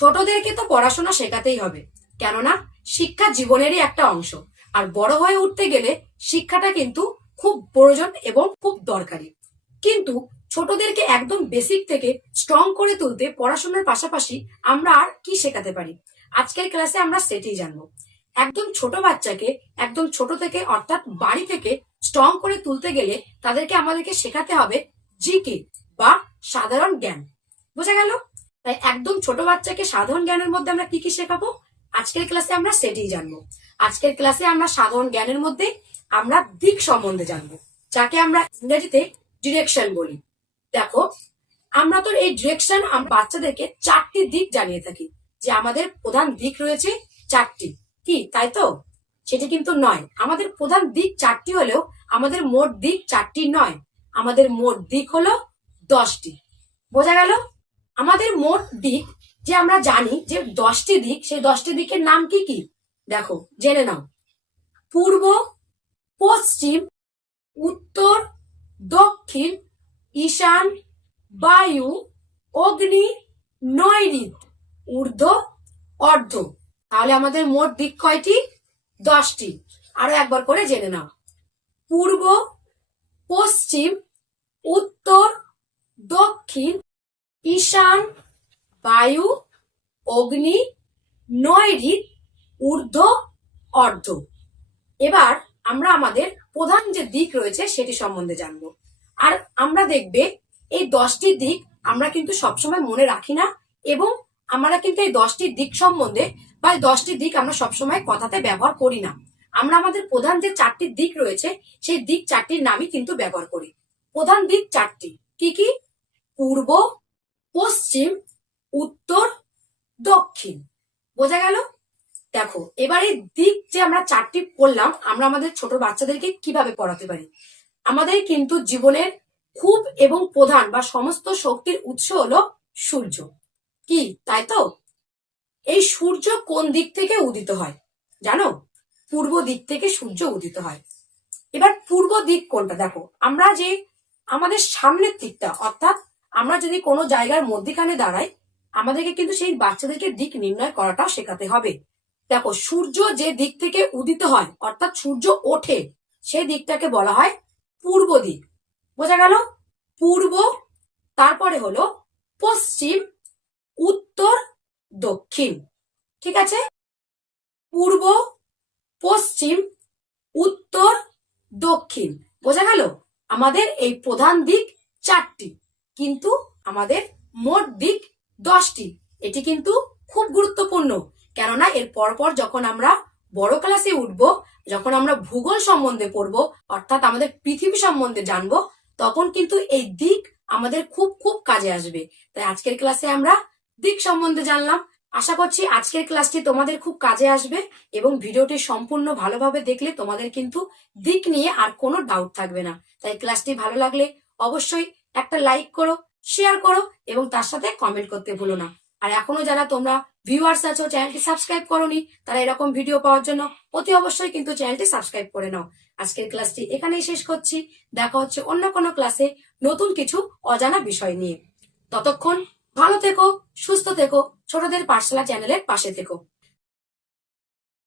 ছোটদেরকে তো পড়াশোনা শেখাতেই হবে। কেননা, শিক্ষা জীবনেরই একটা অংশ। আর বড় হয়ে উঠতে গেলে শিক্ষাটা কিন্তু খুব প্রয়োজন এবং খুব দরকারি। কিন্তু ছোটদেরকে একদম বেসিক থেকে স্ট্রং করে তুলতে পড়াশোনার পাশাপাশি আমরা আর কি শেখাতে পারি? আজকের ক্লাসে আমরা সেটাই জানব। একদম ছোট বাচ্চাকে, একদম ছোট থেকে, অর্থাৎ বাড়ি থেকে স্ট্রং করে তুলতে গেলে তাদেরকে আমাদেরকে শেখাতে হবে জিকে বা সাধারণ জ্ঞান। বোঝা গেল? তাই একদম ছোট বাচ্চাকে সাধারণ জ্ঞানের মধ্যে আমরা কি কি শেখাবো? আজকের ক্লাসে আমরা সেটাই জানব। আজকের ক্লাসে আমরা সাধারণ জ্ঞানের মধ্যে আমরা দিক সম্বন্ধে জানব, যাকে আমরা ইংরেজিতে ডিরেকশন বলি। দেখো, আমরা তো এই ডিরেকশন বাচ্চাদেরকে চারটি দিক জানিয়ে থাকি, যে আমাদের প্রধান দিক রয়েছে চারটি। কি, তাই তো? সেটি কিন্তু নয়। আমাদের প্রধান দিক চারটি হলেও আমাদের মোট দিক চারটি নয়। আমাদের মোট দিক হলো দশটি। বোঝা গেল? আমাদের মোট দিক যে আমরা জানি যে দশটি দিক, সেই দশটি দিকের নাম কি কি? দেখো, জেনে নাও। পূর্ব, পশ্চিম, উত্তর, দক্ষিণ, ঈশান, বায়ু, অগ্নি নৈরিত ঊর্ধ্ব, অর্ধ। তাহলে আমাদের মোট দিক কয়টি? দশটি। আরও একবার করে জেনে নাও। পূর্ব, পশ্চিম, উত্তর, দক্ষিণ ঈশান, বায়ু, অগ্নি নৈরিত ঊর্ধ্ব, অর্ধ। এবার আমরা আমাদের প্রধান যে দিক রয়েছে সেটি সম্বন্ধে জানব। আর আমরা দেখবে এই দশটি দিক আমরা কিন্তু সবসময় মনে রাখি না এবং আমরা কিন্তু এই দশটি দিক সম্বন্ধে বা এই দশটি দিক আমরা সবসময় কথাতে ব্যবহার করি না। আমরা আমাদের প্রধান যে চারটি দিক রয়েছে সেই দিক চারটির নামই কিন্তু ব্যবহার করি। প্রধান দিক চারটি কি কি? পূর্ব পশ্চিম, উত্তর, দক্ষিণ। বোঝা গেল? দেখো, এবার দিক যে আমরা চারটি পড়লাম আমরা আমাদের ছোট বাচ্চাদেরকে কীভাবে পড়াতে পারি? আমাদের কিন্তু জীবনের খুব এবং প্রধান বা সমস্ত শক্তির উৎস হলো সূর্য। কি, তাই তো? এই সূর্য কোন দিক থেকে উদিত হয়? জানো? পূর্ব দিক থেকে সূর্য উদিত হয়। এবার পূর্ব দিক কোনটা? দেখো, আমরা যে আমাদের সামনের দিকটা, অর্থাৎ আমরা যদি কোনো জায়গার মধ্যিখানে দাঁড়াই, আমাদেরকে কিন্তু সেই বাচ্চাদেরকে দিক নির্ণয় করাটাও শেখাতে হবে। দেখো, সূর্য যে দিক থেকে উদিত হয়, অর্থাৎ সূর্য ওঠে সেই দিকটাকে বলা হয় পূর্ব দিক। বোঝা গেল? পূর্ব, তারপরে হলো পশ্চিম, উত্তর, দক্ষিণ। ঠিক আছে? পূর্ব, পশ্চিম, উত্তর, দক্ষিণ। বোঝা গেল? আমাদের এই প্রধান দিক চারটি। কিন্তু আমাদের মোট দিক দশটি। এটি কিন্তু খুব গুরুত্বপূর্ণ, কেননা এর পরপর যখন আমরা বড় ক্লাসে উঠব, যখন আমরা ভূগোল সম্বন্ধে পড়ব, অর্থাৎ আমাদের পৃথিবী সম্বন্ধে জানব, তখন কিন্তু এই দিক আমাদের খুব খুব কাজে আসবে। তাই আজকের ক্লাসে আমরা দিক সম্বন্ধে জানলাম। আশা করছি আজকের ক্লাসটি তোমাদের খুব কাজে আসবে এবং ভিডিওটি সম্পূর্ণ ভালোভাবে দেখলে তোমাদের কিন্তু দিক নিয়ে আর কোনো ডাউট থাকবে না। তাই ক্লাসটি ভালো লাগলে অবশ্যই একটা লাইক করো শেয়ার করো এবং তার সাথে কমেন্ট করতে ভুলো না। আর এখনও যারা তোমরা ভিউয়ার্স আছো চ্যানেলটি সাবস্ক্রাইব করোনি, তারা এরকম ভিডিও পাওয়ার জন্য অতি অবশ্যই কিন্তু চ্যানেলটি সাবস্ক্রাইব করে নাও। আজকের ক্লাসটি এখানেই শেষ করছি। দেখা হচ্ছে অন্য কোনো ক্লাসে নতুন কিছু অজানা বিষয় নিয়ে। ততক্ষণ ভালো থেকো, সুস্থ থেকো, ছোটদের পাঠশালা চ্যানেলের পাশে থেকো।